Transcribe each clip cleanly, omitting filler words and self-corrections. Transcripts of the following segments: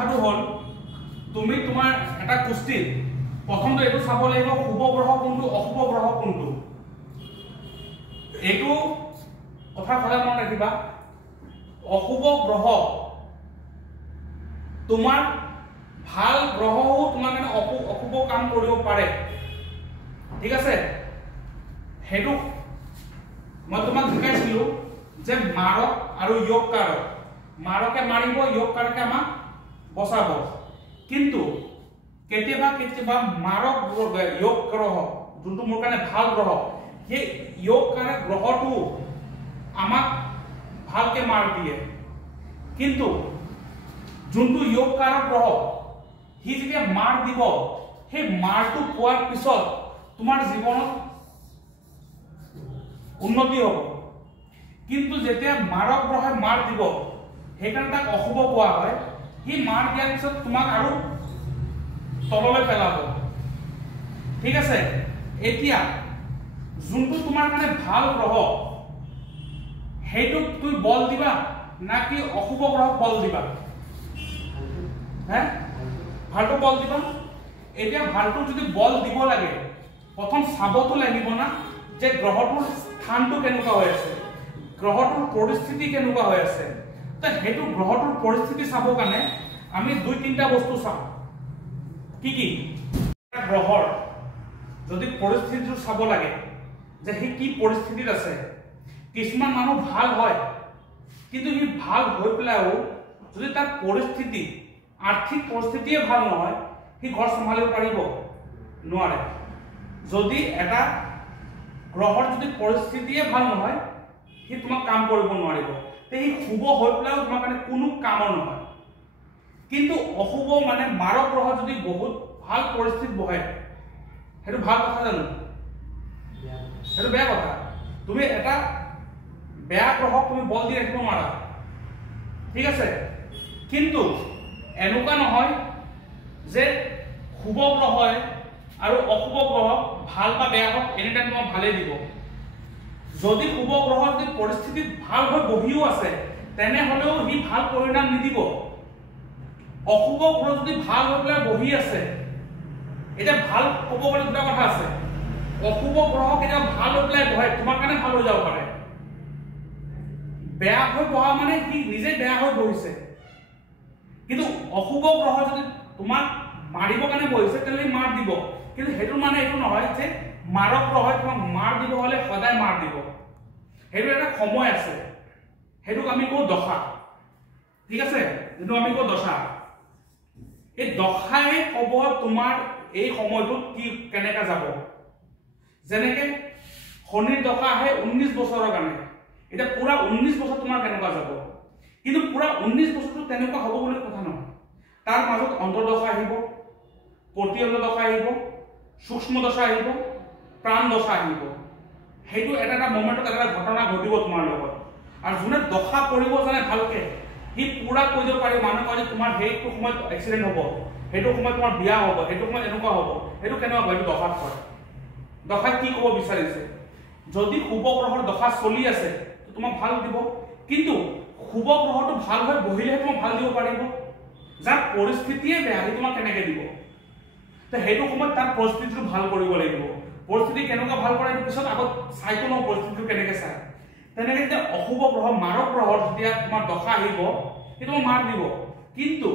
কথাটো হ'ল তুমি তোমাৰ এটা কুস্তিত প্ৰথমটো এইটো চাব লাগিব শুভ গ্ৰহ কোনটো অশুভ গ্ৰহ কোনটো এইটো কথা সদায় মনত ৰাখিবা অশুভ গ্ৰহ তোমাৰ ভাল গ্ৰহও তোমাৰ কাৰণে অশুভ কাম কৰিব পাৰে ঠিক আছে হেতু মই তোমাক শিকাইছিলো যে মাৰক আৰু যোগ কাৰক মাৰকে মাৰিব যোগ কাৰকে আমাক বচাব কিন্তু কেতিয়াবা কেতিয়াবা মাৰক যোগ গ্ৰহ যোনটো মোৰ কাৰণে ভাল গ্ৰহ সেই যোগ কাৰক গ্ৰহটো আমাক ভালকে মাৰ দিয়ে কিন্তু যোনটো যোগ কাৰক গ্ৰহ হি যেতিয়া মাৰ দিব সেই মাৰটো পোৱাৰ পিছত তোমাৰ জীৱনত উন্নতি হ'ব কিন্তু যেতিয়া মাৰক গ্ৰহে মাৰ দিব সেইকাৰণে তাক অশুভ কোৱা হয় হি মাৰ দিয়াৰ পিছত তোমাক আৰু তললৈ পেলাব ঠিক আছে এতিয়া যোনটো তোমাৰ কাৰণে ভাল গ্ৰহ হেইটো তুমি বল দিবা নাকি অশুভ গ্ৰহক বল দিবা ভালটো বল দিবা এতিয়া ভালটো যদি বল দিব লাগে প্ৰথম চাবতো লাগিব না যে গ্ৰহটোৰ স্থানটো কেনেকুৱা হৈ আছে গ্ৰহটোৰ পৰিস্থিতি কেনেকুৱা হৈ আছে তো হেতু গ্ৰহটোৰ পৰিস্থিতি চাব কাৰণে আমি দুই তিনটা বস্তু চাওঁ কি গ্ৰহৰ যদি পৰিস্থিতিটো চাব লাগে যে হি কি পৰিস্থিতিত আছে কিছুমান মানুহ ভাল হয় কিন্তু হি ভাল হৈ পেলাইও যদি তাৰ পৰিস্থিতি আৰ্থিক পৰিস্থিতিয়ে ভাল নহয় হি ঘৰ চম্ভালিব পাৰিব নোৱাৰে যদি এটা গ্ৰহৰ যদি পৰিস্থিতিয়ে ভাল নহয় হি তোমাক কাম কৰিব নোৱাৰিব তে হি শুভ হৈ পেলাইও তোমাৰ কাৰণে কোনো কামৰ নহয় কিন্তু অশুভ মানে মাৰক গ্ৰহ যদি বহুত ভাল পৰিস্থিতি বহে হেতু ভাল কথা জানো হেতু বেয়া কথা তুমি এটা বেয়া গ্ৰহক তুমি বল দি ৰাখিব নোৱাৰা ঠিক আছে কিন্তু এনেকুৱা নহয় যে শুভ গ্ৰহই আৰু অশুভ গ্ৰহ ভাল বা বেয়া হওক এনি টাইম তোমাক ভালে দিব যদি শুভ গ্ৰহ যদি পৰিস্থিতি ভাল হৈ বহিও আছে তেনেহলেও হি ভাল পৰিণাম নিদিব অশুভ গ্ৰহ যদি ভাল হৈ পেলাই বহি আছে এটা ভাল ক'ব গ'লে দুটা কথা আছে অশুভ গ্ৰহ কেতিয়াবা ভাল হৈ পেলাই বহে তোমাৰ কাৰণে ভাল হৈ যাব পাৰে বেয়া হৈ বহা মানে কি নিজে বেয়া হৈ বহিছে কিন্তু অশুভ গ্ৰহ যদি তোমাক মাৰিব কাৰণে বহিছে তেলে মাৰ দিব কিন্তু হেতু মানে এইটো নহয় যে মাৰক গ্ৰহই তোমাক মাৰ দিব হলে সদায় মাৰ দিব হেতু এটা সময় আছে হেতুক আমি কও দশা ঠিক আছে যেটো আমি কও দশা এই দশাই কব তোমাৰ এই সময়টো কি কেনেকা যাব যেনেকে শনিৰ দশা আহে 19 বছৰৰ কাৰণে এটা পুৰা 19 বছৰ তোমাৰ কেনেকা যাব কিন্তু পুৰা 19 বছৰটো তেনেকা হ'ব বুলি কথা নহয় তাৰ মাজত অন্তৰ্দশা আহিব প্ৰতিয়ন্ত দশা আহিব সূক্ষ্ম দশা আহিব প্ৰাণ দশা আহিব হেতু এটা মোমেন্টত এটা ঘটনা ঘটিব তোমাৰ লগত আৰু যোনে দশা কৰিব জানে ভালকে হি পুৰা কৈ দিব পাৰি মানুহ কয় তোমাৰ হেইটো সময়ত এক্সিডেন্ট হ'ব হেতু সময়ত তোমাৰ বিয়া হ'ব হেতু সময়ত এনেকুৱা হ'ব হেতু কেনেকুৱা হয় দশাত হয় দশা কি ক'ব বিচাৰিছে যদি শুভ গ্ৰহৰ দশা চলি আছে তোমাক ভাল দিব কিন্তু শুভ গ্ৰহটো ভাল হৈ বহিলে তোমাক ভাল দিব পাৰিব যাৰ পৰিস্থিতিয়ে বেয়া হি তোমাক কেনেকে দিব তো হেতু সময়ত তাৰ পৰিস্থিতিটো ভাল কৰিব লাগিব পৰিস্থিতি কেনেকুৱা ভাল কৰে পিছত আগত চাইতো ন পৰিস্থিতিটো কেনেকে চাই তেনেকে যে অশুভ গ্ৰহ মাৰক গ্ৰহৰ যেতিয়া তোমাৰ দশা আহিব সেইটো মাৰ দিব কিন্তু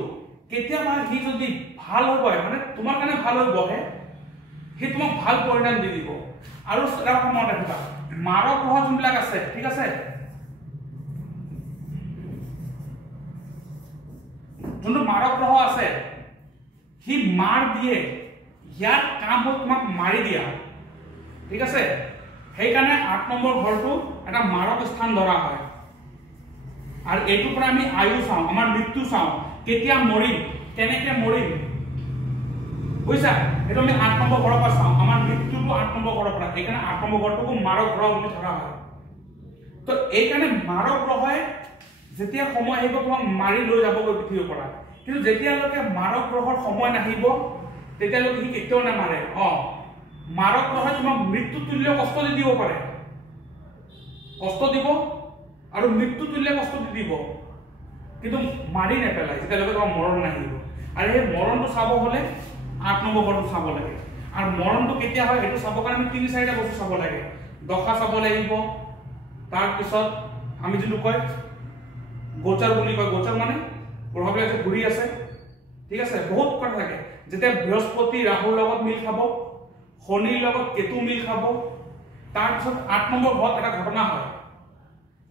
কেতিয়াবা হি যদি ভাল হ'ব মানে তোমাৰ কাৰণে ভাল হৈ বহে হি তোমাক ভাল পৰিণাম দি দিব আৰু এটা মনত ৰাখিবা মাৰক গ্ৰহ যোনবিলাক আছে ঠিক আছে যোনটো মাৰক গ্ৰহ আছে হি মাৰ দিয়ে ইয়াৰ কাম হ'ল তোমাক মাৰি দিয়া ঠিক আছে সেইকাৰণে 8 নম্বৰ ঘৰটো এটা মাৰক স্থান ধৰা হয় আৰু এইটো পৰা আমি আয়ু চাওঁ আমাৰ মৃত্যু চাওঁ কেতিয়া মৰিম কেনেকে মৰিম বুঝছা এটা আমি 8 নম্বৰ ঘৰৰ পৰা চাওঁ আমাৰ মৃত্যুটো 8 নম্বৰ ঘৰৰ পৰা এইকাৰণে 8 নম্বৰ ঘৰটোকো মাৰক গ্ৰহ বুলি ধৰা হয় তো এইকাৰণে মাৰক গ্ৰহই যেতিয়া সময় আহিব তোমাক মাৰি লৈ যাবগৈ পৃথিৱীৰ পৰা কিন্তু যেতিয়ালৈকে মাৰক গ্ৰহৰ সময় নাহিব তেতিয়ালৈকে হি কেতিয়াও নামাৰে মাৰক গ্ৰহই তোমাক মৃত্যু তুল্য কষ্ট দি দিব পাৰে কষ্ট দিব আৰু মৃত্যু তুল্য কষ্ট দি দিব কিন্তু মাৰি নেপেলাই যেতিয়ালৈকে তোমাৰ মৰণ নাহিব আৰু সেই মৰণটো চাব হ'লে 8 নম্বৰ ঘৰটো চাব লাগে আৰু মৰণটো কেতিয়া হয় সেইটো চাবৰ কাৰণে আমি 3-4টা বস্তু চাব লাগে দশা চাব লাগিব তাৰপিছত আমি যিটো কয় গোচৰ বুলি কয় গোচৰ মানে গ্ৰহবিলাক যে ঘূৰি আছে ঠিক আছে বহুত কথা থাকে যেতিয়া বৃহস্পতি ৰাহুৰ লগত মিল খাব শনিৰ লগত কেতু মিল খাব তাৰপিছত 8 নম্বৰ ঘৰত এটা ঘটনা হয়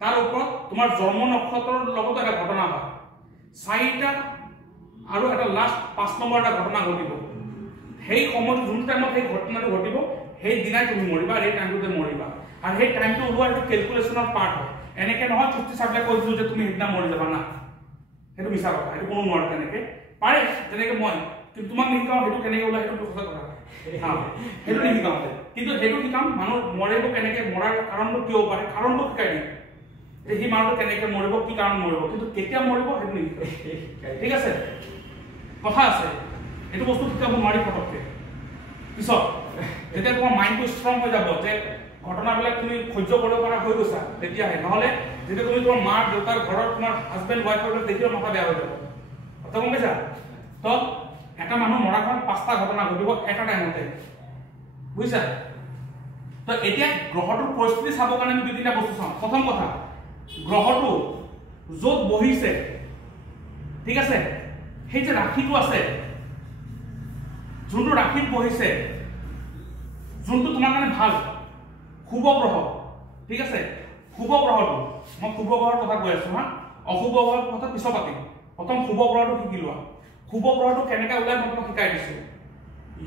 তাৰ ওপৰত তোমাৰ জন্ম নক্ষত্ৰৰ লগত এটা ঘটনা হয় 4টা আৰু এটা লাষ্ট 5 নম্বৰ এটা ঘটনা ঘটিব সেই সময়ত যোন টাইমত সেই ঘটনাটো ঘটিব সেই দিনাই তুমি মৰিবা এই টাইমটোতে মৰিবা আৰু সেই টাইমটো ওলোৱা এটা ক্যালকুলেশনৰ পাৰ্ট হয় এনেকে নহয় চুক্তি চাবলে কৈছো যে তুমি সেইদিনা মৰি যাবা না সেইটো মিছা কথা সেইটো কোনো নোৱাৰে তেনেকে পাৰে যেনেকে মই কিন্তু তোমাক নিশিকাও সেইটো কেনেকে ওলাই সেইটো সঁচা কথা সেইটো নিশিকাও কিন্তু সেইটো শিকাম মানুহ মৰিব কেনেকে মৰাৰ কাৰণটো কিয় পাৰে কাৰণটো শিকাই দিম যে সি মানুহটো কেনেকে মৰিব কি কাৰণ মৰিব কিন্তু কেতিয়া মৰিব সেইটো নিশিকাও ঠিক আছে কথা আছে এইটো বস্তু শিকাব নোৱাৰি ফটককে পিছত যেতিয়া তোমাৰ মাইণ্ডটো ষ্ট্ৰং হৈ যাব যে ঘটনাবিলাক তুমি সহ্য কৰিব পৰা হৈ গৈছা তেতিয়াহে নহলে যেতিয়া তুমি তোমাৰ মা দেউতাৰ ঘৰত তোমাৰ হাজবেণ্ড ওয়াইফৰ দেখিও মাথা বেয়া হৈ যাব কথা গম পাইছা তো এটা মানুহ মৰাৰ কাৰণ 5টা ঘটনা ঘটিব এটা টাইমতে বুজিছা তো এতিয়া গ্ৰহটোৰ পৰিস্থিতি চাবৰ কাৰণে আমি 2-3টা বস্তু চাওঁ প্ৰথম কথা গ্ৰহটো য'ত বহিছে ঠিক আছে সেই যে ৰাশিটো আছে যোনটো ৰাশিত বহিছে যোনটো তোমাৰ কাৰণে ভাল শুভ গ্ৰহ ঠিক আছে শুভ গ্ৰহটো মই শুভ গ্ৰহৰ কথা কৈ আছো হা অশুভ গ্ৰহৰ কথা পিছত পাতিম প্ৰথম শুভ গ্ৰহটো শিকি লোৱা শুভ গ্ৰহটো কেনেকৈ ওলাই মই তোমাক শিকাই দিছো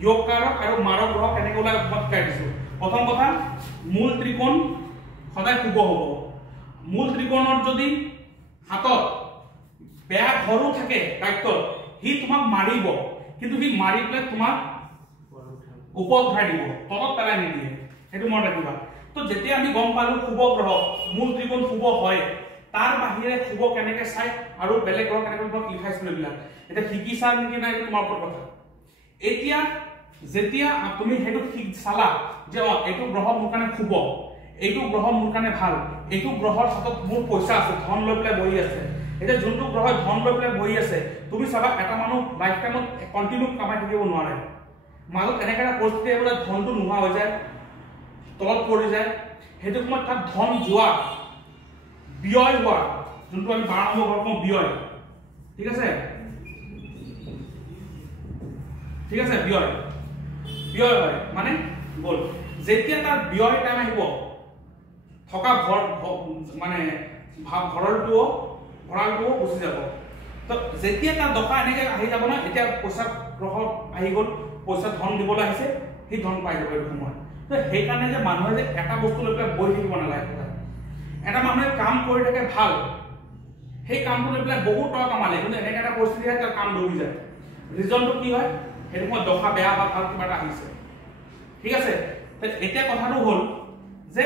যোগ কাৰক আৰু মাৰক গ্ৰহ কেনেকৈ ওলাই মই শিকাই দিছো প্ৰথম কথা মূল ত্ৰিকোণ সদায় শুভ হ'ব মূল ত্ৰিকোণৰ যদি হাতত বেয়া ঘৰো থাকে দায়িত্বত সি তোমাক মাৰিব কিন্তু সি মাৰি পেলাই তোমাক ওপৰত উঠাই দিব তলত পেলাই নিদিয়ে সেইটো মনত ৰাখিবা তো যেতিয়া আমি গম পালো শুভ গ্ৰহ মূল ত্ৰিকোণ শুভ হয় তাৰ বাহিৰে শুভ কেনেকৈ চাই আৰু বেলেগ গ্ৰহ কেনেকৈ তোমাক লিখাইছিলো এইবিলাক এটা শিকিছা নেকি নাই তোমাৰ ওপৰত কথা এতিয়া যেতিয়া তুমি সেইটো চালা যে এইটো গ্ৰহ মোৰ কাৰণে শুভ এইটো গ্ৰহ মোৰ কাৰণে ভাল এইটো গ্ৰহৰ হাতত মোৰ পইচা আছে ধন লৈ পেলাই বহি আছে এটা যোনটো গ্ৰহ ধন লৈ পেলাই বহি আছে তুমি চাবা এটা মানুহ লাইফ টাইমত কন্টিনিউ কামাই থাকিব নোৱাৰে মাজত এনেকৈ এটা পৰিস্থিতি আহিবলৈ ধনটো নোহোৱা হৈ যায় তলত পৰি যায় সেইটো সময়ত তাত ধন যোৱা ব্যয় হোৱা যোনটো আমি 12 নম্বৰ ঘৰ কওঁ ব্যয় ঠিক আছে ব্যয় হয় মানে গ'ল যেতিয়া তাৰ ব্যয় টাইম আহিব থকা ঘৰ মানে ভঁৰালটোও গুচি যাব তো যেতিয়া তাৰ দশা এনেকৈ আহি যাব না এতিয়া পইচা গ্ৰহ আহি গ'ল পইচা ধন দিবলৈ আহিছে সেই ধন পাই যাব এইটো সময় তো সেইকাৰণে যে মানুহে যে এটা বস্তু লৈ পেলাই বহি থাকিব নালাগে এটা মানুহে কাম কৰি থাকে ভাল সেই কামটো লৈ পেলাই বহুত টকা কামালে কিন্তু এনেকৈ এটা পৰিস্থিতি হয় তাৰ কাম ডুবি যায় ৰিজনটো কি হয় সেইটো সময় দশা বেয়া বা ভাল কিবা এটা আহিছে ঠিক আছে এতিয়া কথাটো হ'ল যে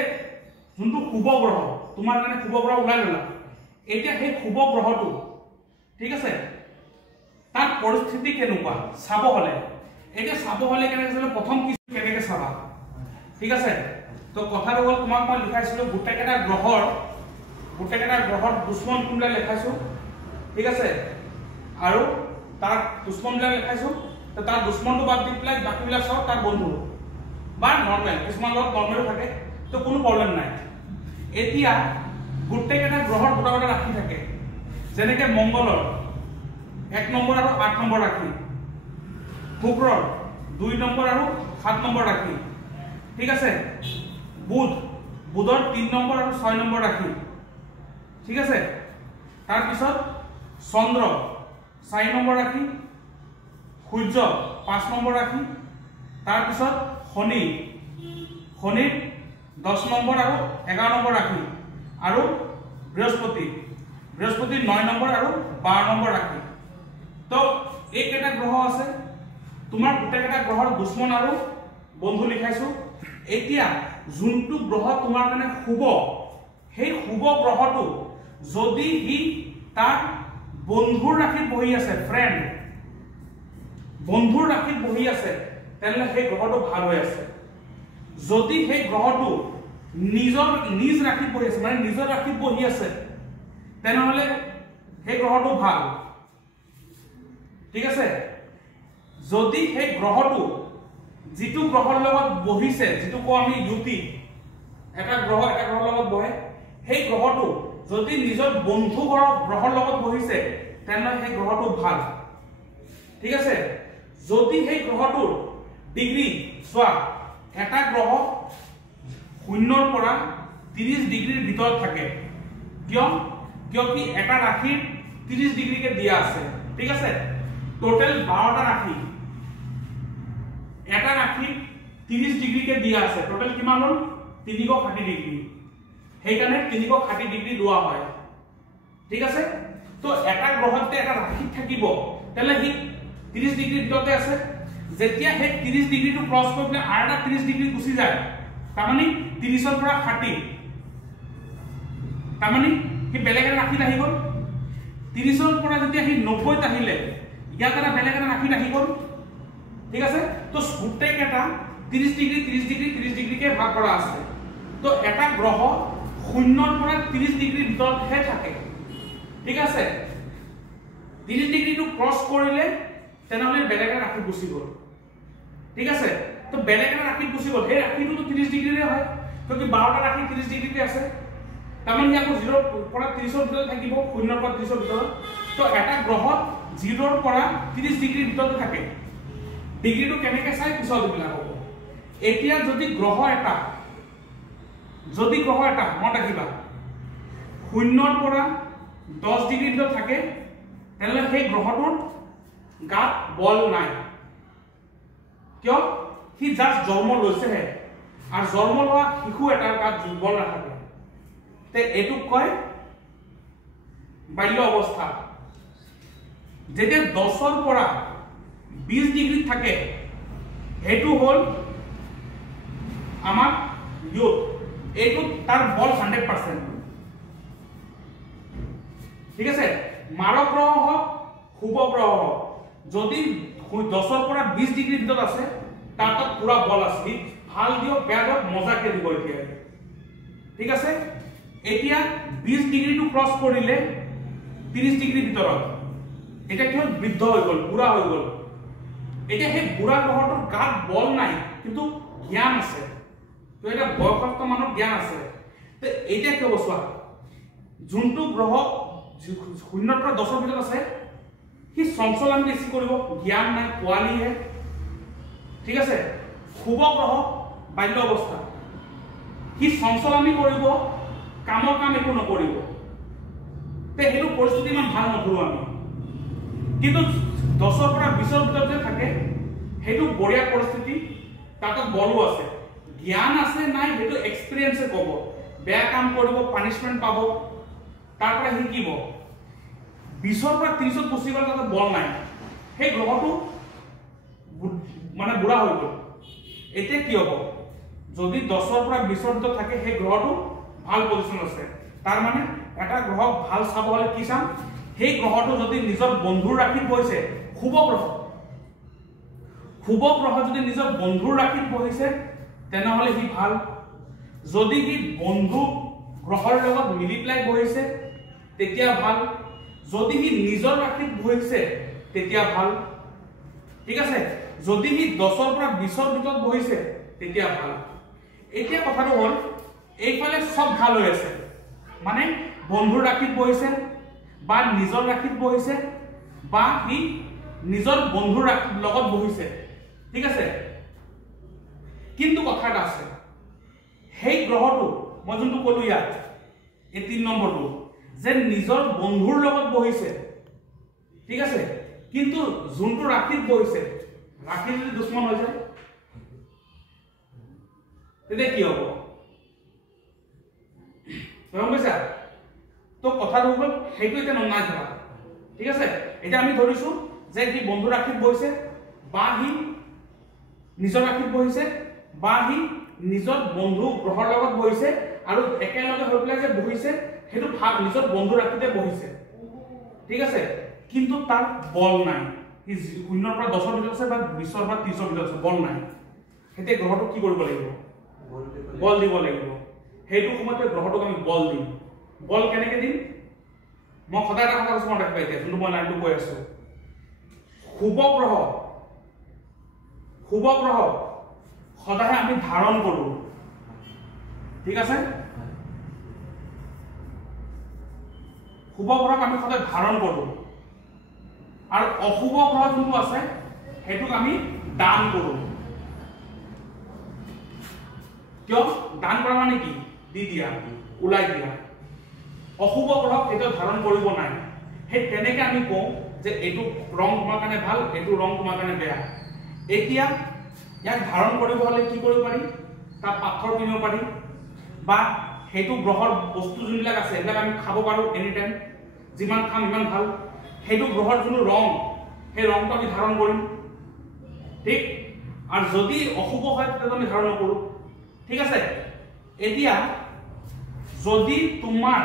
যোনটো শুভ গ্ৰহ তোমাৰ কাৰণে শুভ গ্ৰহ ওলাই ল'লা এতিয়া সেই শুভ গ্ৰহটো ঠিক আছে তাৰ পৰিস্থিতি কেনেকুৱা চাব হ'লে এতিয়া চাব হ'লে কেনেকৈ প্ৰথম কি কেনেকৈ চাবা ঠিক আছে তো কথাটো হ'ল তোমাক মই লিখাইছিলোঁ গোটেইকেইটা গ্ৰহৰ দুশ্মন কোনবিলাক লিখাইছো ঠিক আছে আৰু তাৰ দুশ্মনবিলাক লিখাইছো তো তাৰ দুশ্মনটো বাদ দি পেলাই বাকীবিলাক চাওক তাৰ বন্ধু বা নৰ্মেল কিছুমান লগত নৰ্মেলো থাকে তো কোনো প্ৰব্লেম নাই এতিয়া গোটেইকেইটা গ্ৰহৰ দুটা ৰাশি থাকে যেনেকৈ মংগলৰ 1 নম্বৰ আৰু 8 নম্বৰ ৰাশি শুক্ৰৰ 2 নম্বৰ আৰু 7 নম্বৰ ৰাশি ঠিক আছে বুধৰ 3 নম্বৰ আৰু 6 নম্বৰ ৰাশি ঠিক আছে তাৰপিছত চন্দ্ৰ 4 নম্বৰ ৰাশি সূৰ্য 5 নম্বৰ ৰাশি তাৰপিছত শনিৰ 10 নম্বৰ আৰু 11 নম্বৰ ৰাশি আৰু বৃহস্পতি 9 নম্বৰ আৰু 12 নম্বৰ ৰাশি তো এইকেইটা গ্ৰহ আছে তোমাৰ গোটেইকেইটা গ্ৰহৰ দুশ্মন আৰু বন্ধু লিখাইছো এতিয়া যোনটো গ্ৰহ তোমাৰ কাৰণে শুভ সেই শুভ গ্ৰহটো যদি হি তাৰ বন্ধুৰ ৰাশিত বহি আছে ফ্ৰেণ্ড বন্ধুৰ ৰাশিত বহি আছে তেনলে সেই গ্ৰহটো ভাল হৈ আছে যদি সেই গ্ৰহটো নিজ ৰাশিত বহি আছে মানে নিজৰ ৰাশিত বহি আছে তেনেহলে সেই গ্ৰহটো ভাল ঠিক আছে যদি সেই গ্ৰহটো যিটো গ্ৰহৰ লগত বহিছে যিটো কো আমি ইউটি এটা গ্ৰহৰ লগত বহে সেই গ্ৰহটো যদি নিজৰ বন্ধু গ্ৰহৰ লগত বহিছে তেনে সেই গ্ৰহটো ভাল ঠিক আছে যদি সেই গ্ৰহটোৰ ডিগ্ৰী সোৱা এটা গ্ৰহ 0 পৰা 30 ডিগ্ৰীৰ ভিতৰত থাকে কিয় কি এটা ৰাশিৰ 30 ডিগ্ৰী কে দিয়া আছে ঠিক আছে টোটাল 12টা ৰাশি এটা ৰাশি 30 ডিগ্ৰী কে দিয়া আছে টোটাল কিমান হল 360 ডিগ্ৰী হেইকাৰণে 360 ডিগ্ৰী লোৱা হয় ঠিক আছে তো এটা গ্ৰহতে এটা ৰাশি থাকিব তেলে হি 30 ডিগ্ৰী ভিতৰতে আছে যেতিয়া হে 30 ডিগ্ৰীটো ক্ৰস কৰিলে আৰু এটা 30 ডিগ্ৰী গুচি যায় তাৰমানে 30 ৰ পৰা 60 তাৰমানে কি বেলেগ এটা ৰাশি আহি গল 30 ৰ পৰা যেতিয়া হি 90 আহিলে ইয়াত এটা বেলেগ এটা ৰাশি আহি গল ঠিক আছে তো গুটেই কেটা 30 ডিগ্ৰী 30 ডিগ্ৰী 30 ডিগ্ৰী কে ভাগ কৰা আছে তো এটা গ্ৰহ 0 ৰ পৰা 30 ডিগ্ৰী ভিতৰত হে থাকে ঠিক আছে 30 ডিগ্ৰীটো ক্ৰস কৰিলে তেনহলে বেলেগ এটা ৰাশি গুচি গল ঠিক আছে তো বেলেগ এটা ৰাশি গুচি গল এই ৰাশিটো তো 30 ডিগ্ৰীৰে হয় কিয়কি 12টা ৰাশি 30 ডিগ্ৰীতে আছে তাৰমানে আকৌ 0 পৰা 30 ৰ ভিতৰত থাকিব 0 পৰা 30 ৰ ভিতৰত তো এটা গ্ৰহ 0 ৰ পৰা 30 ডিগ্ৰীৰ ভিতৰত থাকে ডিগ্ৰীটো কেনেকৈ চাই পিছত দিলা হ'ব এতিয়া যদি গ্ৰহ এটা মন ৰাখিবা 0 ৰ পৰা 10 ডিগ্ৰীৰ ভিতৰত থাকে তেনলে সেই গ্ৰহটোৰ গাত বল নাই কিয় হি জাস্ট জন্ম লৈছে হে আৰু জন্ম লোৱা শিশু এটাৰ গাত বল নাথাকে তে এটু কয় বাল্য অৱস্থা যেতিয়া 10 ৰ পৰা 20 ডিগ্ৰী থাকে এটু হল আমাৰ ইউথ এটু তাৰ বল 100% ঠিক আছে মাৰক গ্ৰহ হওক শুভ গ্ৰহ হওক যদি 10 ৰ পৰা 20 ডিগ্ৰী ভিতৰত আছে তাত পুৰা বল আছে ভাল দিও বেয়া দিও মজাকে দিব এতিয়া ঠিক আছে এতিয়া 20 ডিগ্ৰীটো ক্ৰস কৰিলে 30 ডিগ্ৰী ভিতৰত এটা কি হল বৃদ্ধ হৈ গল বুঢ়া হৈ গল এটা হে বুঢ়া গ্ৰহটোৰ গাত বল নাই কিন্তু জ্ঞান আছে তো এটা বয়সস্থ মানুহৰ জ্ঞান আছে তো এটা কি অৱস্থা যোনটো গ্ৰহ 0 পৰা 10 ৰ ভিতৰত আছে হি সংচলন বেছি কৰিব জ্ঞান নাই কোৱালি হে ঠিক আছে শুভ গ্ৰহ বাল্য অৱস্থা হি সংচলন কৰিব কামৰ কাম একো নকৰিব তে হেতু পৰিস্থিতি ইমান ভাল নকৰো আমি কিন্তু 10 ৰ পৰা 20 ৰ ভিতৰত যে থাকে হেতু বঢ়িয়া পৰিস্থিতি তাত বলো আছে জ্ঞান আছে নাই হেতু এক্সপেৰিয়েন্সে কব বেয়া কাম কৰিব পানিশমেন্ট পাব তাৰ পৰা শিকিব 20 ৰ পৰা 30 ত গুচি গ'ল তাত বল নাই সেই গ্ৰহটো মানে বুঢ়া হৈ গ'ল এতিয়া কি হ'ব যদি 10 ৰ পৰা 20 ৰ ভিতৰত থাকে সেই গ্ৰহটো ভাল পজিশন আছে তাৰ মানে এটা গ্ৰহ ভাল চাব হলে কি চাম সেই গ্ৰহটো যদি নিজৰ বন্ধুৰ ৰাশিত বহিছে শুভ গ্ৰহ যদি নিজৰ বন্ধুৰ ৰাশিত বহিছে তেনেহলে হি ভাল যদি কি বন্ধু গ্ৰহৰ লগত মিলি প্লাই বহিছে তেতিয়া ভাল যদি হি নিজৰ ৰাশিত বহিছে তেতিয়া ভাল ঠিক আছে যদি হি 10 ৰ পৰা 20 ৰ ভিতৰত বহিছে তেতিয়া ভাল এতিয়া কথাটো হল এইফালে সব ভাল হৈ আছে মানে বন্ধুৰ ৰাশিত বহিছে বা নিজৰ ৰাশিত বহিছে বা হি নিজৰ বন্ধুৰ লগত বহিছে ঠিক আছে কিন্তু কথা এটা আছে সেই গ্ৰহটো মই যোনটো কলো ইয়াত এই 3 নম্বৰটো যে নিজৰ বন্ধুৰ লগত বহিছে ঠিক আছে কিন্তু যোনটো ৰাশিত বহিছে ৰাশি যদি দুশ্মন হৈ যায় তেতিয়া কি হ'ব বুজিছা তো কথাটো হ'ল সেইটো এতিয়া নাই ধৰা ঠিক আছে এটা আমি ধৰিছো যে কি বন্ধু ৰাশিত বহিছে বা হি নিজৰ ৰাশিত বহিছে বা হি নিজৰ বন্ধু গ্ৰহৰ লগত বহিছে আৰু একেলগে হৈ পেলাই যে বহিছে হেতু ভাগ নিজৰ বন্ধু ৰাশিতে বহিছে ঠিক আছে কিন্তু তাৰ বল নাই হি 0 ৰ পৰা 10 ৰ ভিতৰত আছে বা 20 ৰ পৰা 30 ৰ ভিতৰত আছে বল নাই হেতে গ্ৰহটো কি কৰিব লাগিব বল দিব লাগিব হেতু সময়তে গ্ৰহটোক আমি বল দিম বল কেনেকৈ দিম মই সদায় এটা কথা মনত ৰাখিবা এতিয়া যোনটো মই লাইনটো কৈ আছো শুভ গ্ৰহ সদায় আমি ধাৰণ কৰো ঠিক আছে শুভ গ্ৰহক আমি সদায় ধাৰণ কৰো আৰু অশুভ গ্ৰহ যোনটো আছে হেতুক আমি দান কৰো কিয় দান কৰা মানে কি দি দিয়া উলাই দিয়া অশুভ গ্ৰহক এটা ধাৰণ কৰিব নাই হে তেনেকে আমি কওঁ যে এইটো ৰং তোমাৰ কাৰণে ভাল এইটো ৰং তোমাৰ কাৰণে বেয়া এতিয়া ইয়াক ধাৰণ কৰিব হলে কি কৰিব পাৰি তা পাথৰ কিনিব পাৰি বা হেতু গ্ৰহৰ বস্তু যোনবিলাক আছে এবিলাক আমি খাব পাৰো এনি টাইম যিমান খাম ইমান ভাল হেতু গ্ৰহৰ যোনটো ৰং সেই ৰংটো আমি ধাৰণ কৰিম ঠিক আৰু যদি অশুভ হয় তেতিয়া আমি ধাৰণ নকৰো ঠিক আছে এতিয়া যদি তোমাৰ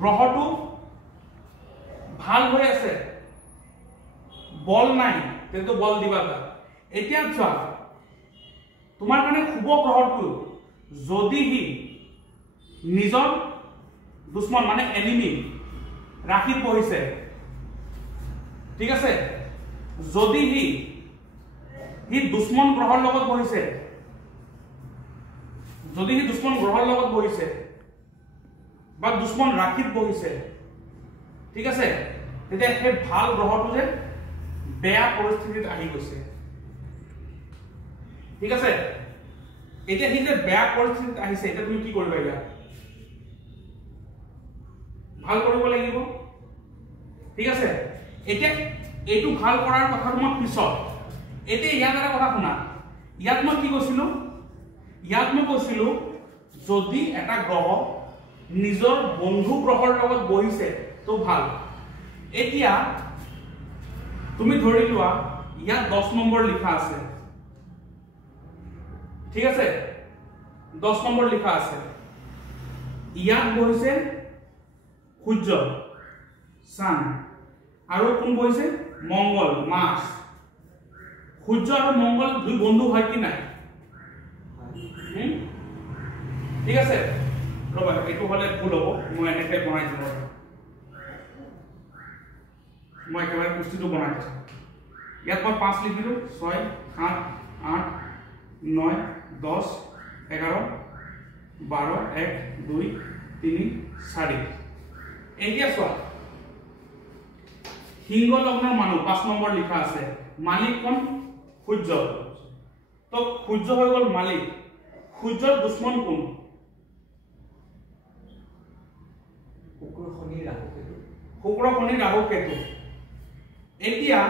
গ্ৰহটো ভাল হৈ আছে বল নাই তেতো বল দিবা এতিয়া চোৱা তোমাৰ কাৰণে শুভ গ্ৰহটো যদি হি নিজৰ দুশ্মন মানে এনিমি ৰাখিত বহিছে ঠিক আছে যদি হি দুশ্মন গ্ৰহৰ লগত বহিছে যদি হি দুশ্মন গ্ৰহৰ লগত বহিছে বা দুশ্মন ৰাখিত বহিছে ঠিক আছে তেতিয়া সেই ভাল গ্ৰহটো যে বেয়া পৰিস্থিতিত আহি গৈছে ঠিক আছে এতিয়া হি যে বেয়া পৰিস্থিতিত আহিছে এটা তুমি কি কৰিবা ইয়াত ভাল কৰিব লাগিব ঠিক আছে এতিয়া এইটো ভাল কৰাৰ কথা মই পিছত এতিয়া ইয়াত এটা কথা শুনা ইয়াত মই কি কৈছিলো যদি এটা গ্ৰহ নিজৰ বন্ধু গ্ৰহৰ লগত বহিছে তো ভাল এতিয়া তুমি ধৰি লোৱা ইয়াত 10 নম্বৰ লিখা আছে ঠিক আছে 10 নম্বৰ লিখা আছে ইয়াত বহিছে সূৰ্য চান আৰু কোন বহিছে মঙ্গল মাস সূৰ্য আৰু মঙ্গল দুই বন্ধু হয় কি নাই ঠিক আছে ৰবা এটো হলে ভুল হ'ব মই এনেকৈ বনাই দিম মই একেবাৰে পুষ্টিটো বনাই দিছো ইয়াত মই 5 লিখিলো 6 7 8 9 10 11 12 1 2 3 4 এতিয়া চোৱা সিংহ লগ্নৰ মানুহ 5 নম্বৰ লিখা আছে মালিক কোন সূৰ্য তো সূৰ্য হৈ গল মালিক সূৰ্যৰ দুশ্মন কোন শুক্ৰ শনি ৰাহু কেতু এতিয়া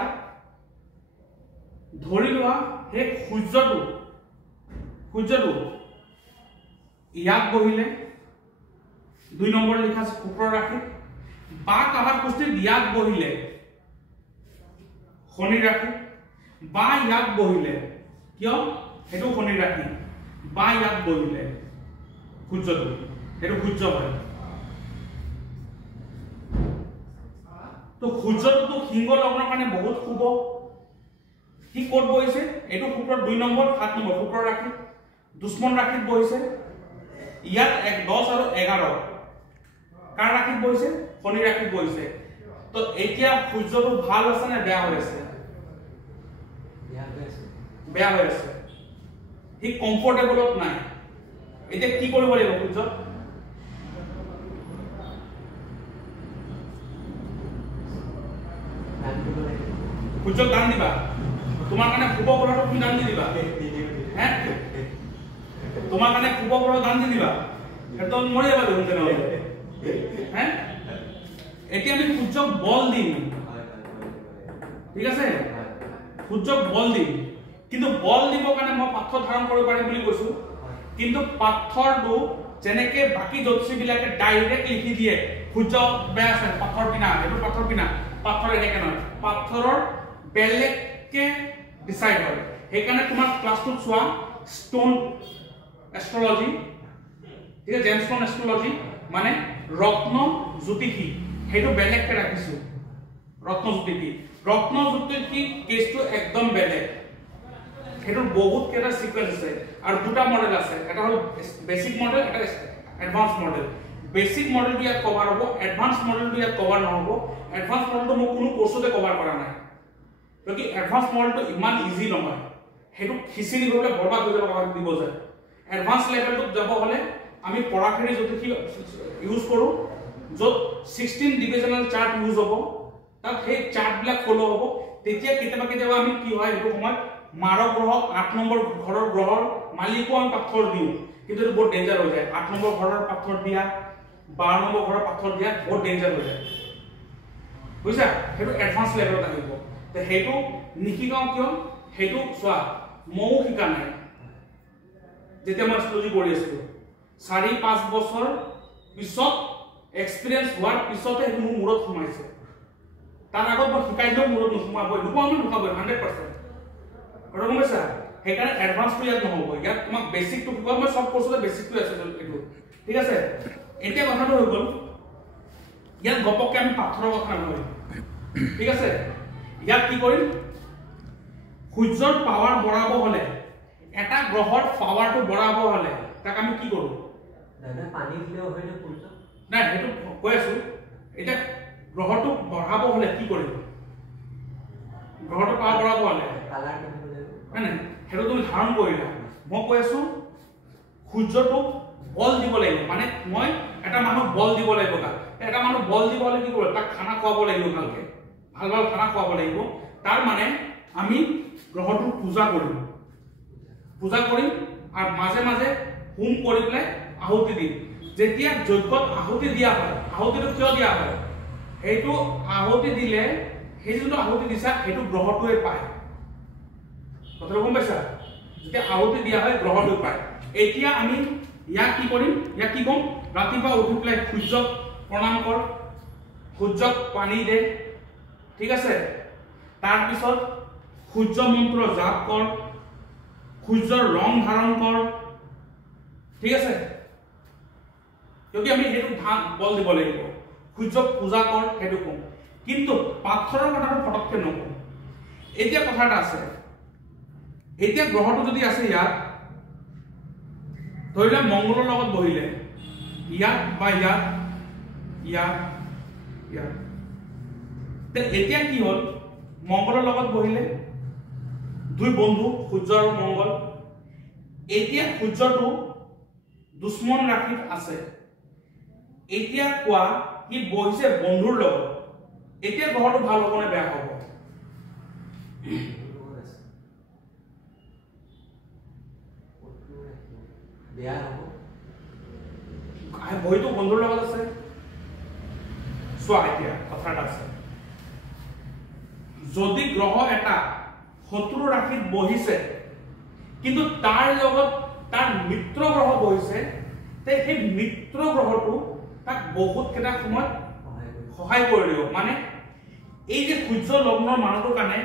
ধৰি লোৱা হে সূৰ্যটো ইয়াত বহিলে 2 নম্বৰ লিখা আছে শুক্ৰ ৰাশি বা কাবাৰ পুষ্টি ইয়াত বহিলে শনি ৰাশি বা ইয়াত বহিলে কিয় হেতু শনি ৰাশি বা ইয়াত বহিলে সূৰ্যটো হেতু সূৰ্য হয় তো সূৰ্যটো সিংহ লগ্নৰ কাৰণে বহুত শুভ কি কোড বহিছে এটো শুক্ৰ 2 নম্বৰ 7 নম্বৰ শুক্ৰ ৰাশি দুশ্মন ৰাশিত বহিছে ইয়াত 10 আৰু 11 কাৰ ৰাশিত বহিছে শনি ৰাশিত বহিছে তো এতিয়া সূৰ্যটো ভাল আছে নে বেয়া হৈ আছে বেয়া হৈ আছে হি কমফৰ্টেবলত নাই এতিয়া কি কৰিব লাগিব সূৰ্য সূৰ্যক দান দিবা তোমাৰ কাৰণে শুভ গ্ৰহটো তুমি দান দি দিবা হে তোমাৰ কাৰণে শুভ গ্ৰহ দান দি দিবা এটো মৰি যাবা দেখোন তেনেহলে হে এতিয়া আমি সূৰ্যক বল দিম ঠিক আছে সূৰ্যক বল দিম কিন্তু বল দিব কাৰণে মই পাথৰ ধাৰণ কৰিব পাৰিম বুলি কৈছো কিন্তু পাথৰটো যেনেকে বাকি জ্যোতিষী বিলাকে ডাইৰেক্ট লিখি দিয়ে সূৰ্য বেয়া আছে পাথৰ পিনা এটো পাথৰ পিনা পাথৰ এনেকে নহয় পাথৰৰ বেলেগকে ডিসাইড হয় সেইকাৰণে তোমাৰ ক্লাছটোত চোৱা ষ্টোন এষ্ট্ৰলজি ঠিক আছে জেমষ্টন এষ্ট্ৰলজি মানে ৰত্ন জ্যোতিষী হেতু বেলেগকে ৰাখিছো ৰত্ন জ্যোতিষী কেছটো একদম বেলেগ হেতু বহুত কেটা সিকোয়েন্স আছে আৰু দুটা মডেল আছে এটা হল বেসিক মডেল এটা এডভান্স মডেল বেসিক মডেলটো ইয়াত কভার হ'ব, এডভান্স মডেলটো ইয়াত কভার নহব। এডভান্স মডেলটো মই কোনো কোর্সতে কভার কৰা নাই, কিয় কি এডভান্স মডেলটো ইমান ইজি নহয়, হেতু খিচিৰি গলে বৰবাদ হৈ যাব কাম দিব যায়। এডভান্স লেভেলটো যাব হলে আমি পৰাখেৰি জ্যোতিষী ইউজ কৰো, য'ত 16 ডিভিজনাল চাৰ্ট ইউজ হ'ব, তাত সেই চাৰ্টবিলাক ফলো হ'ব। তেতিয়া কেতিয়াবা আমি কি হয় এইটো সময়ত মাৰক গ্ৰহ 8 নম্বৰ ঘৰৰ গ্ৰহৰ মালিকো আমি পাথৰ দিওঁ, কিন্তু এইটো বহুত ডেঞ্জাৰ হৈ যায়। 8 নম্বৰ ঘৰৰ পাথৰ দিয়া, 12 নম্বৰ ঘৰৰ পাথৰ দিয়া বহুত ডেঞ্জাৰ হৈ যায়, বুজিছা? সেইটো এডভান্স লেভেলত আহিব। তো সেইটো নিশিকাওঁ কিয়, সেইটো চোৱা ময়ো শিকা নাই। যেতিয়া মই এষ্ট্ৰলজি কৰি আছিলোঁ 4-5 বছৰ পিছত এক্সপিৰিয়েঞ্চ হোৱাৰ পিছতে সেইটো মোৰ মূৰত সোমাইছে। তাৰ আগত মই শিকাইলেও মূৰত নোসোমাবই, নোসোমাবই 100%। আৰু গম পাইছা, সেইকাৰণে এডভান্সটো ইয়াত নহ'ব। ইয়াত তোমাক বেছিকটো শিকাম, মই সব কোৰ্চতে বেছিকটো আছে এইটো, ঠিক আছে? এতিয়া কথাটো হৈ গ'ল, ইয়াত গপককে আমি পাথৰৰ কথা নকৰিম, ঠিক আছে? ইয়াত কি কৰিম, সূৰ্যৰ পাৱাৰ বঢ়াব হলে, এটা গ্ৰহৰ পাৱাৰটো বঢ়াব হলে তাক আমি কি কৰো? দাদা পানী দিলেও হয় না সূৰ্য? নাই, সেইটো কৈ আছো। এটা গ্ৰহটো বঢ়াব হলে কি কৰিম? গ্ৰহটো পাৱাৰ বঢ়াব হলে কালাৰ কেনেকৈ লাগিব? নাই, সেইটো তুমি ধাৰণ কৰিলা। মই কৈ আছো সূৰ্যটোক বল দিব লাগিব, মানে মই এটা মানুহ বল দিব লাগিব। তাক এটা মানুহ বল দিব হলে কি কৰিব? তাক খানা খুৱাব লাগিব, ভালকে ভাল ভাল খানা খুৱাব লাগিব। তাৰ মানে আমি গ্ৰহটোৰ পূজা কৰিম, আৰু মাজে মাজে হোম কৰি পেলাই আহুতি দিম। যেতিয়া যজ্ঞত আহুতি দিয়া হয়, আহুতিটো কিয় দিয়া হয়? সেইটো আহুতি দিলে সেই যোনটো আহুতি দিছা সেইটো গ্ৰহটোৱে পায়। কথাটো গম পাইছা? যেতিয়া আহুতি দিয়া হয় গ্ৰহটোৱে পায়। এতিয়া আমি ইয়াক কি কৰিম? ইয়াক কি কম? ৰাতিপুৱা উঠি পেলাই সূৰ্যক প্ৰণাম কৰ, সূৰ্যক পানী দে, ঠিক আছে? তাৰপিছত সূৰ্য মন্ত্ৰ জাপ কৰ, সূৰ্যৰ ৰং ধাৰণ কৰ, ঠিক আছে? যদি আমি সেইটো বল দিব লাগিব, সূৰ্যক পূজা কৰ, সেইটো কম। কিন্তু পাথৰৰ কথাটো ফটককে নকওঁ। এতিয়া কথা এটা আছে, এতিয়া গ্ৰহটো যদি আছে ইয়াত, ধৰিলে মংগলৰ লগত বহিলে, ইয়াত বা ইয়াত, ইয়াত, ইয়াত, এতিয়া কি হল? মংগলৰ লগত বহিলে দুই বন্ধু সূৰ্য আৰু মংগল। এতিয়া সূৰ্যটো দুশ্মন ৰাশিত আছে, এতিয়া কোৱা কি বহিছে বন্ধুৰ লগত। এতিয়া গ্ৰহটো ভাল হ'ব নে বেয়া হ'ব? বেয়া হ'ব। বহিটো বন্ধুৰ লগত আছে। চোৱা এতিয়া কথা এটা আছে, যদি গ্ৰহ এটা শত্ৰু ৰাশিত বহিছে কিন্তু তাৰ লগত তাৰ মিত্ৰ গ্ৰহ বহিছে, তে সেই মিত্ৰ গ্ৰহটো তাক বহুত কেইটা সময়ত সহায় কৰি দিব। মানে এই যে সূৰ্য লগ্নৰ মানুহটোৰ কাৰণে,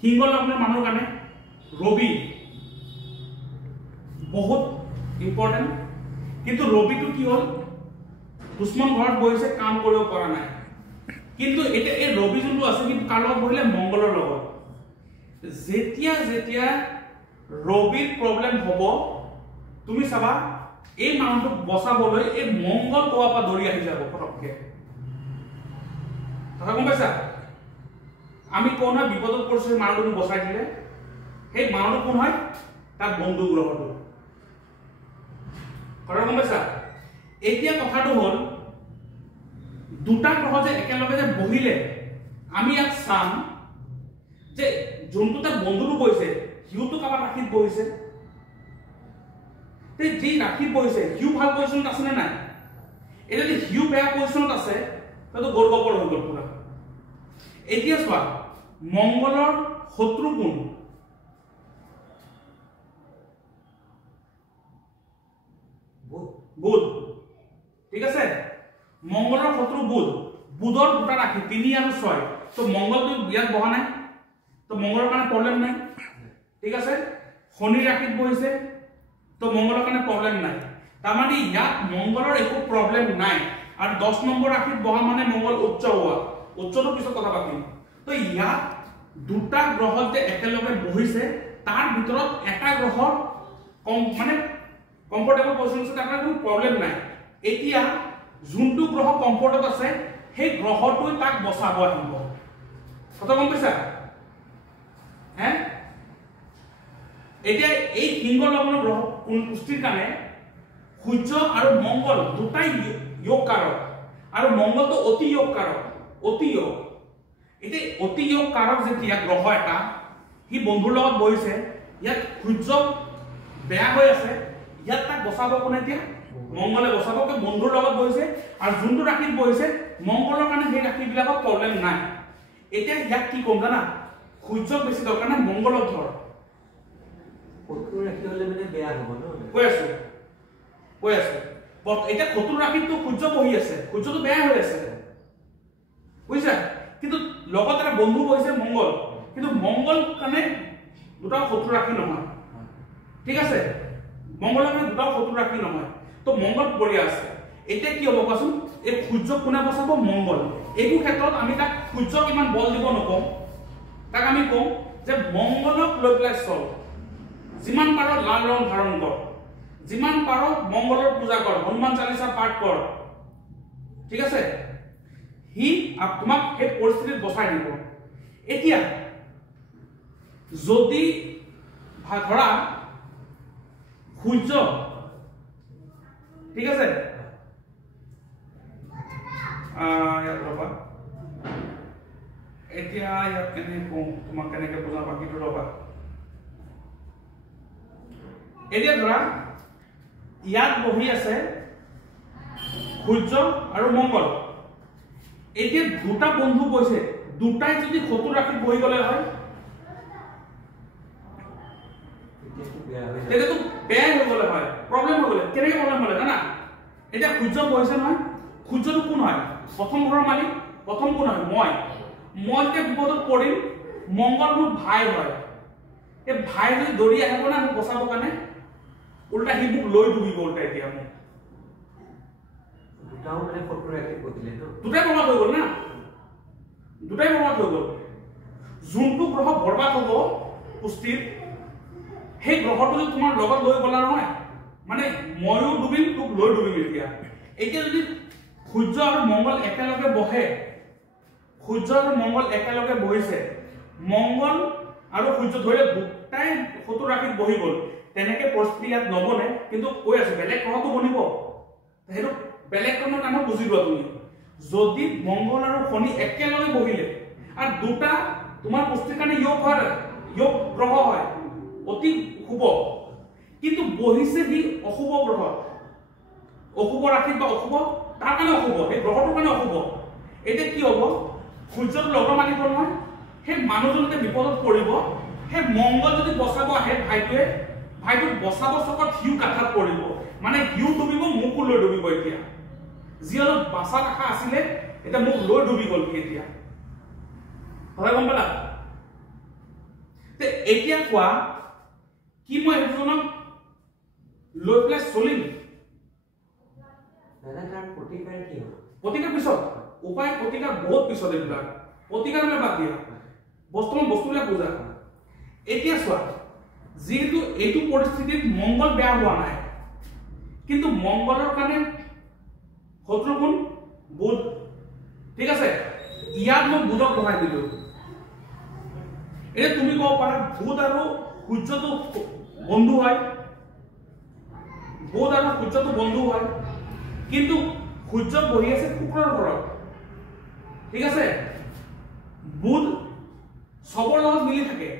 সিংহ লগ্নৰ মানুহৰ কাৰণে ৰবি বহুত ইম্পৰ্টেণ্ট। কিন্তু ৰবিটো কি হ'ল? দুশ্মন ঘৰত বহিছে, কাম কৰিব পৰা নাই। কিন্তু এতিয়া এই ৰবি যোনটো আছে, কিন্তু কাৰ লগত বহিলে? মংগলৰ লগত। যেতিয়া যেতিয়া ৰবিৰ প্ৰব্লেম হ'ব, তুমি চাবা এই মানুহটোক বচাবলৈ এই মংগল কোৱাৰ পৰা দৌৰি আহি যাব ফটককে। কথা গম পাইছা? আমি কোন হয় বিপদত পৰিছো, সেই মানুহটোক বচাই দিলে, সেই মানুহটো কোন হয়? তাৰ বন্ধু গ্ৰহটো। কথা গম পাইছা? এতিয়া কথাটো হ'ল, দুটা গ্ৰহ যে একেলগে যে বহিলে, আমি ইয়াত চাম যে যোনটো তাৰ বন্ধুটো বহিছে, সিওতো কাৰোবাৰ ৰাশিত বহিছে। যি ৰাশিত বহিছে সিও ভাল পজিশ্যনত আছে নে নাই? এতিয়া যদি সিও বেয়া পজিশ্যনত আছে, তাতো গৌৰৱৰ হৈ গ'ল পুৰা। এতিয়া চোৱা, মংগলৰ শত্ৰু কোন? বুধ, ঠিক আছে? মংগলৰ শত্ৰু বুধ। বুধৰ দুটা ৰাশি 3 আৰু 6, তো মংগলটো ইয়াত বহা নাই, তো মংগলৰ কাৰণে প্ৰব্লেম নাই, ঠিক আছে? শনি ৰাশিত বহিছে, তো মংগলৰ কাৰণে প্ৰব্লেম নাই। তাৰমানে ইয়াত মংগলৰ একো প্ৰব্লেম নাই। আৰু 10 নম্বৰ ৰাশিত বহা মানে মংগল উচ্চ হোৱা, উচ্চটো পিছত কথা পাতিম। তো ইয়াত দুটা গ্ৰহ যে একেলগে বহিছে, তাৰ ভিতৰত এটা গ্ৰহৰ মানে কমফৰ্টেবল পজিশ্যন আছে, তাৰ কোনো প্ৰব্লেম নাই। এতিয়া যোনটো গ্ৰহ কমফৰ্টত আছে সেই গ্ৰহটোই তাক বচাব আহিব কথা গম পাইছা হে এতিয়া এই সিংহ লগ্ন গ্ৰহ পুষ্টিৰ কাৰণে সূৰ্য আৰু মংগল দুটাই যোগ কাৰক আৰু মংগলটো অতি যোগ কাৰক অতি যোগ এতিয়া অতি যোগ কাৰক যেতিয়া গ্ৰহ এটা হি বন্ধুৰ লগত বহিছে ইয়াত সূৰ্য বেয়া হৈ আছে ইয়াত তাক বচাব কোনে এতিয়া মংগলে বচাব কে বন্ধুৰ লগত বহিছে আৰু যোনটো ৰাশিত বহিছে মংগলৰ কাৰণে সেই ৰাশিবিলাকৰ প্ৰব্লেম নাই এতিয়া ইয়াক কি কম জানা সূৰ্যক বেছি দৰকাৰ নাই মংগলক ধৰ শত্ৰু ৰাশি হলে মানে বেয়া হ'ব ন কৈ আছো এতিয়া শত্ৰু ৰাশিতটো সূৰ্য বহি আছে সূৰ্যটো বেয়া হৈ আছে বুজিছা কিন্তু লগত এটা বন্ধু বহিছে মংগল কিন্তু মংগল কাৰণে দুটা শত্ৰু ৰাশি নহয় ঠিক আছে মংগলৰ কাৰণে দুটা শত্ৰু ৰাশি নহয় তো মংগল পৰি আছে এতিয়া কি হ'ব কোৱাচোন এই সূৰ্য কোনে বচাব মংগল এইটো ক্ষেত্ৰত আমি তাক সূৰ্যক ইমান বল দিব নকওঁ তাক আমি কওঁ যে মংগলক লৈ পেলাই চল যিমান পাৰ লাল ৰং ধাৰণ কৰ যিমান পাৰ মংগলৰ পূজা কৰ হনুমান চালিসা পাঠ কৰ ঠিক আছে হি তোমাক এই পৰিস্থিতিত বচাই দিব এতিয়া যদি ধৰা সূৰ্য ঠিক আছে ইয়াত ৰবা এতিয়া ইয়াত কেনে কওঁ তোমাক কেনেকে বুজা বাকীটো ৰবা এতিয়া ধৰা ইয়াত বহি আছে সূৰ্য আৰু মংগল এতিয়া দুটা বন্ধু বহিছে দুটাই যদি শত্ৰু ৰাশিত বহি গলে হয় তেতিয়াতো বেয়া হৈ গলে হয় প্ৰব্লেম হৈ গলে কেনেকে প্ৰব্লেম হলে জানা এতিয়া সূৰ্য বহিছে নহয় সূৰ্যটো কোন হয় প্ৰথম ঘৰৰ মালিক প্ৰথম কোন হয় মই যে বিপদত পৰিম মংগল মোৰ ভাই হয় এই ভাই যদি দৌৰি আহিব না মোক বচাব কাৰণে উল্টা সি মোক লৈ ডুবিব উল্টা এতিয়া মোক দুটাও মানে শত্ৰু ৰাশিত বহিলে ন দুটাই বৰবাদ হৈ গ'ল না দুটাই বৰবাদ হৈ গ'ল যোনটো গ্ৰহ বৰবাদ হ'ব পুষ্টিত সেই গ্ৰহটো যদি তোমাৰ লগত লৈ গলা নহয় মানে ময়ো ডুবিম তোক লৈ ডুবিম এতিয়া যদি সূৰ্য আৰু মংগল একেলগে বহে সূৰ্য আৰু মংগল একেলগে বহিছে মংগল আৰু সূৰ্য ধৰিলে দুটাই শত্ৰু ৰাশিত বহি গ'ল তেনেকে পৰিস্থিতি ইয়াত নবনে কিন্তু কৈ আছে বেলেগ গ্ৰহটো বনিব সেইটো বেলেগ কামৰ কাৰণে বুজি লোৱা তুমি যদি মংগল আৰু শনি একেলগে বহিলে আৰু দুটা তোমাৰ পুষ্টিৰ কাৰণে যোগ গ্ৰহ হয় অতি শুভ কিন্তু বহিছে সি অশুভ গ্ৰহ অশুভ ৰাশিত বা অশুভ তাৰ কাৰণে অশুভ সেই গ্ৰহটোৰ কাৰণে অশুভ এতিয়া কি হ'ব সূৰ্যটো লগ্ন মালিক নহয় সেই মানুহজন যেতিয়া বিপদত পৰিব সেই মংগল যদি বচাব আহে ভাইটোক বচাব চকত সিও কাঠাত পৰিব মানে সিও ডুবিব মোকো লৈ ডুবিব এতিয়া যি অলপ বাচা আশা আছিলে এতিয়া মোক লৈ ডুবি গ'ল এতিয়া হয় গম পালা এতিয়া কোৱা কি মই সেইজনক লৈ পেলাই চলিম তাৰ প্ৰতিকাৰ কি হ'ব প্ৰতিকাৰ পিছত উপায় প্ৰতিকাৰ বহুত পিছত এইবিলাক প্ৰতিকাৰ মানে বাদ দিয়া বৰ্তমান বস্তুবিলাক বুজা এতিয়া চোৱা যেহেতু এইটো পৰিস্থিতিত মংগল বেয়া হোৱা নাই কিন্তু মংগলৰ কাৰণে শত্ৰু কোন বুধ ঠিক আছে ইয়াত মই বুধক বহাই দিলো এতিয়া তুমি ক'ব পাৰা বুধ আৰু সূৰ্যটো বন্ধু হয় বুধ আৰু সূৰ্যটো বন্ধু হয় কিন্তু সূৰ্য বহি আছে শুক্ৰৰ ঘৰত ঠিক আছে বুধ সবৰ লগত মিলি থাকে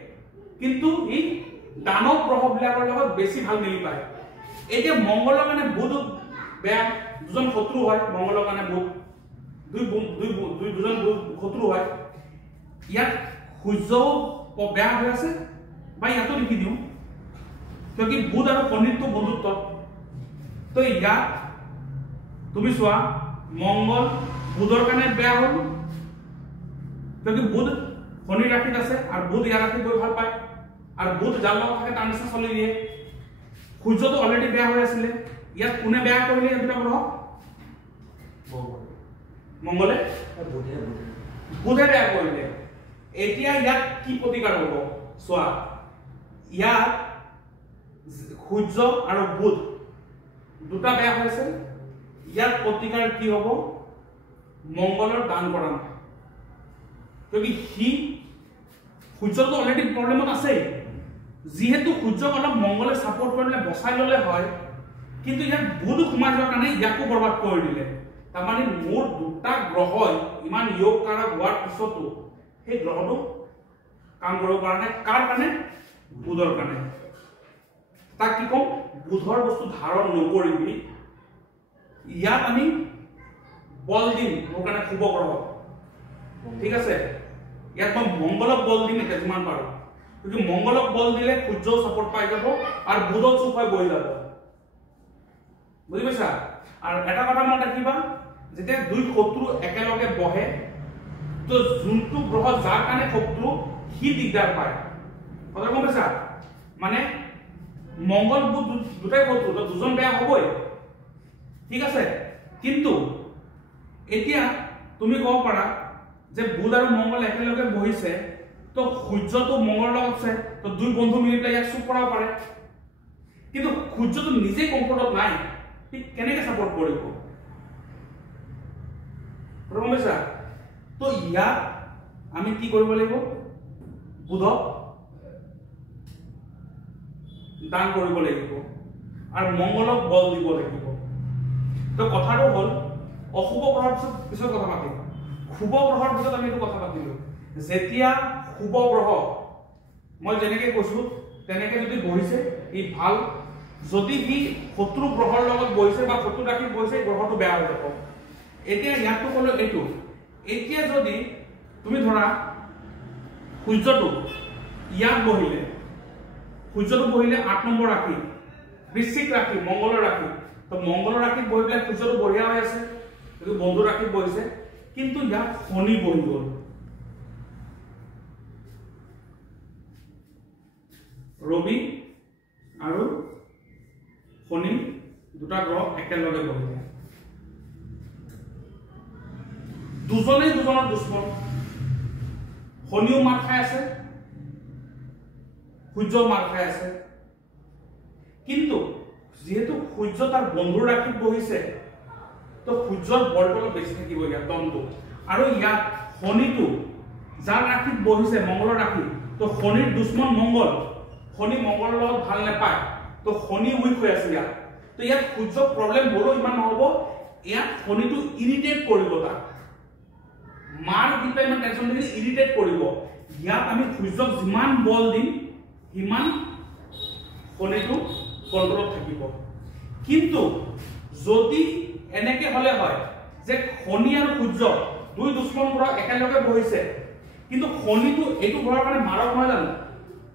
কিন্তু ই দানৱ গ্ৰহবিলাকৰ লগত বেছি ভাল মিলি পায় এতিয়া মংগলৰ কাৰণে বুধ বেয়া দুজন শত্ৰু হয় মংগলৰ কাৰণে বুধ দুজন শত্ৰু হয় ইয়াত সূৰ্যও বেয়া হৈ আছে বা ইয়াতো লিখি দিওঁ কিয় বুধ আৰু শনিৰটো বন্ধুত্ব তো ইয়াত তুমি চোৱা মংগল বুধৰ কাৰণে বেয়া হ'ল কিয় বুধ শনিৰ ৰাশিত আছে আৰু বুধ ইয়াৰ ৰাশিত গৈ ভাল পায় আৰু বুধ যাৰ লগত থাকে তাৰ নিচিনা চলি দিয়ে সূৰ্যটো অলৰেডি বেয়া হৈ আছিলে ইয়াত কোনে বেয়া কৰিলে এই দুটা গ্ৰহ মংগলে বুধে বেয়া কৰিলে এতিয়া ইয়াত কি প্ৰতিকাৰ হ'ব চোৱা ইয়াত সূৰ্য আৰু বুধ দুটা বেয়া হৈছে ইয়াৰ প্ৰতিকাৰ কি হ'ব মংগলৰ দান কৰা নাই কিয়কি সি সূৰ্যটো অলৰেডি প্ৰব্লেমত আছে যেহেতু সূৰ্যক অলপ মংগলে সাপোৰ্ট কৰিলে বচাই ললে হয় কিন্তু ইয়াত বুধ সোমাই যোৱাৰ কাৰণে ইয়াকো বৰবাদ কৰি দিলে তাৰমানে মোৰ দুটা গ্ৰহ ইমান যোগ কাৰক হোৱাৰ পিছতো সেই গ্ৰহটো কাম কৰিব পৰা নাই কাৰ কাৰণে বুধৰ কাৰণে তাক কি কম বুধৰ বস্তু ধাৰণ নকৰিবি ইয়াত আমি বল দিম মোৰ কাৰণে শুভ গ্ৰহ ঠিক আছে ইয়াত মই মংগলক বল দিম এটা যিমান পাৰো কিন্তু মংগলক বল দিলে সূৰ্য সাপোৰ্ট পাই যাব আৰু বুধৰ চুপ হৈ বহি যাব বুজি পাইছা আৰু এটা কথা মনত ৰাখিবা যেতিয়া দুই শত্ৰু একেলগে বহে তো যোনটো গ্ৰহ যাৰ কাৰণে শত্ৰু সি দিগদাৰ পায় কথা গম পাইছা মানে মংগল বুধ দুটাই শত্ৰু তো দুজন বেয়া হ'বই ঠিক আছে কিন্তু এতিয়া তুমি ক'ব পাৰা যে বুধ আৰু মংগল একেলগে বহিছে তো সূৰ্যটো মংগলৰ লগত আছে তো দুই বন্ধু মিলি পেলাই ইয়াক চুপ কৰাব পাৰে কিন্তু সূৰ্যটো নিজে কমফৰ্টত নাই ঠিক কেনেকৈ সাপোৰ্ট কৰিব গম পাইছা তো ইয়াত আমি কি কৰিব লাগিব বুধক দান কৰিব লাগিব আৰু মংগলক বল দিব লাগিব তো কথাটো হ'ল অশুভ গ্ৰহৰ পিছত কথা পাতিম শুভ গ্ৰহৰ পিছত আমি এইটো কথা পাতিলো যেতিয়া শুভ গ্ৰহ মই যেনেকৈ কৈছো তেনেকৈ যদি বহিছে ই ভাল যদি সি শত্ৰু গ্ৰহৰ লগত বহিছে বা শত্ৰু ৰাশিত বহিছে গ্ৰহটো বেয়া হৈ যাব এতিয়া ইয়াতো ক'লো এইটো এতিয়া যদি তুমি ধৰা সূৰ্যটো ইয়াত বহিলে সূৰ্যটো বহিলে 8 নম্বৰ ৰাশি বৃশ্চিক ৰাশি মংগলৰ ৰাশি তো মংগলৰ ৰাশিত বহি পেলাই সূৰ্যটো বঢ়িয়া হৈ আছে কিন্তু বন্ধু ৰাশিত বহিছে কিন্তু ইয়াত শনি বহি গ'ল ৰবি আৰু শনি দুটা গ্ৰহ একেলগে বহিলে দুজনে দুজনৰ দুশ্মন শনিও মাৰ খাই আছে সূৰ্য মাৰ খাই আছে কিন্তু যেহেতু সূৰ্য তাৰ বন্ধুৰ ৰাশিত বহিছে তো সূৰ্যৰ বলটো অলপ বেছি থাকিব ইয়াত দমটো আৰু ইয়াত শনিটো যাৰ ৰাশিত বহিছে মংগলৰ ৰাশি তো শনিৰ দুশ্মন মংগল শনি মংগলৰ লগত ভাল নাপায় তো শনি উইক হৈ আছে ইয়াত তো ইয়াত সূৰ্য প্ৰব্লেম হ'লেও ইমান নহ'ব ইয়াত শনিটো ইৰিটেট কৰিব তাক মাৰ দিলে ইমান টেনশ্যন দিলে ইৰিটেট কৰিব ইয়াত আমি সূৰ্যক যিমান বল দিম সিমান শনিটো কন্ট্ৰলত থাকিব কিন্তু যদি এনেকে হলে হয় যে শনি আৰু সূৰ্য দুই দুশ্মন গ্ৰহ একেলগে বহিছে কিন্তু শনিটো এইটো গ্ৰহৰ কাৰণে মাৰক নহয় জানো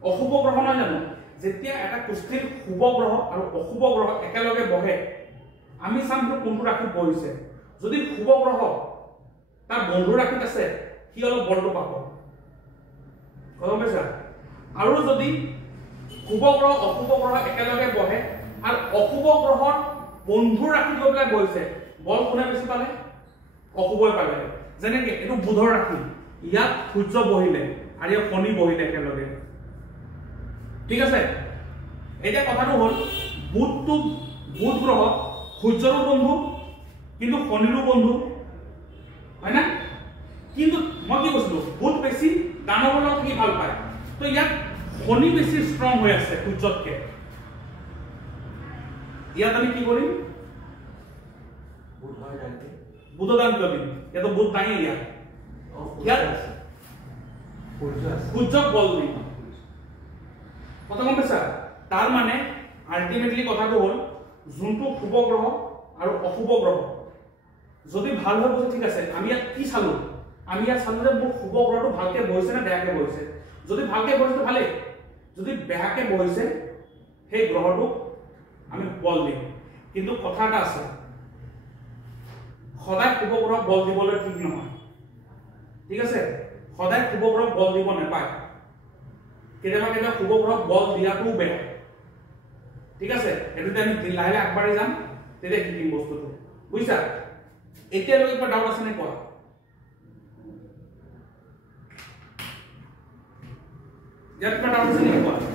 অশুভ গ্ৰহ নহয় জানো যেতিয়া এটা কুষ্ঠিৰ শুভ গ্ৰহ আৰু অশুভ গ্ৰহ একেলগে বহে আমি চাম যে কোনটো ৰাশিত বহিছে যদি শুভ গ্ৰহ তাৰ বন্ধু ৰাশিত আছে সি অলপ বলটো পাব গম পাইছা আৰু যদি শুভ গ্ৰহ অশুভ গ্ৰহ একেলগে বহে আৰু অশুভ গ্ৰহৰ বন্ধু ৰাশি গৈ পেলাই বহিছে বল কোনে বেছি পালে অশুভই পালে যেনেকে এইটো বুধৰ ৰাশি ইয়াত সূৰ্য বহিলে আৰু ইয়াত শনি বহিলে একেলগে ঠিক আছে এতিয়া কথাটো হ'ল বুধ গ্ৰহ সূৰ্যৰো বন্ধু কিন্তু শনিৰো বন্ধু হয় না কিন্তু মই কি কৈছিলো বুধ বেছি দানৱৰ লগত কি ভাল পায় তো ইয়াত শনি বেছি ষ্ট্ৰং হৈ আছে সূৰ্যতকে ইয়াত আমি কি কৰিম বুধ দান কৰিম ইয়াত বুধ নাই ইয়াত সূৰ্যক বল দিম কথা গম পাইছা তাৰ মানে আল্টিমেটলি কথাটো হ'ল যোনটো শুভ গ্ৰহ আৰু অশুভ গ্ৰহ যদি ভাল হৈ গৈছে ঠিক আছে আমি ইয়াত কি চালো আমি ইয়াত চালো যে মোৰ শুভ গ্ৰহটো ভালকে বহিছে নে বেয়াকে বহিছে যদি ভালকে বহিছে ভালেই যদি বেয়াকে বহিছে সেই গ্ৰহটো আমি বল দিম কিন্তু কথা এটা আছে সদায় শুভ গ্ৰহ বল দিবলৈ ঠিক নহয় ঠিক আছে সদায় শুভ গ্ৰহ বল দিব নাপায় কেতিয়াবা কেতিয়াবা শুভ গ্ৰহ বল দিয়াটোও বেয়া ঠিক আছে এইটোতে আমি লাহে লাহে আগবাঢ়ি যাম তেতিয়া শিকিম বস্তুটো বুজিছা এতিয়ালৈকে কিবা ডাউট আছে নে কোৱা ইয়াত কিবা ডাউট আছে নেকি কোৱা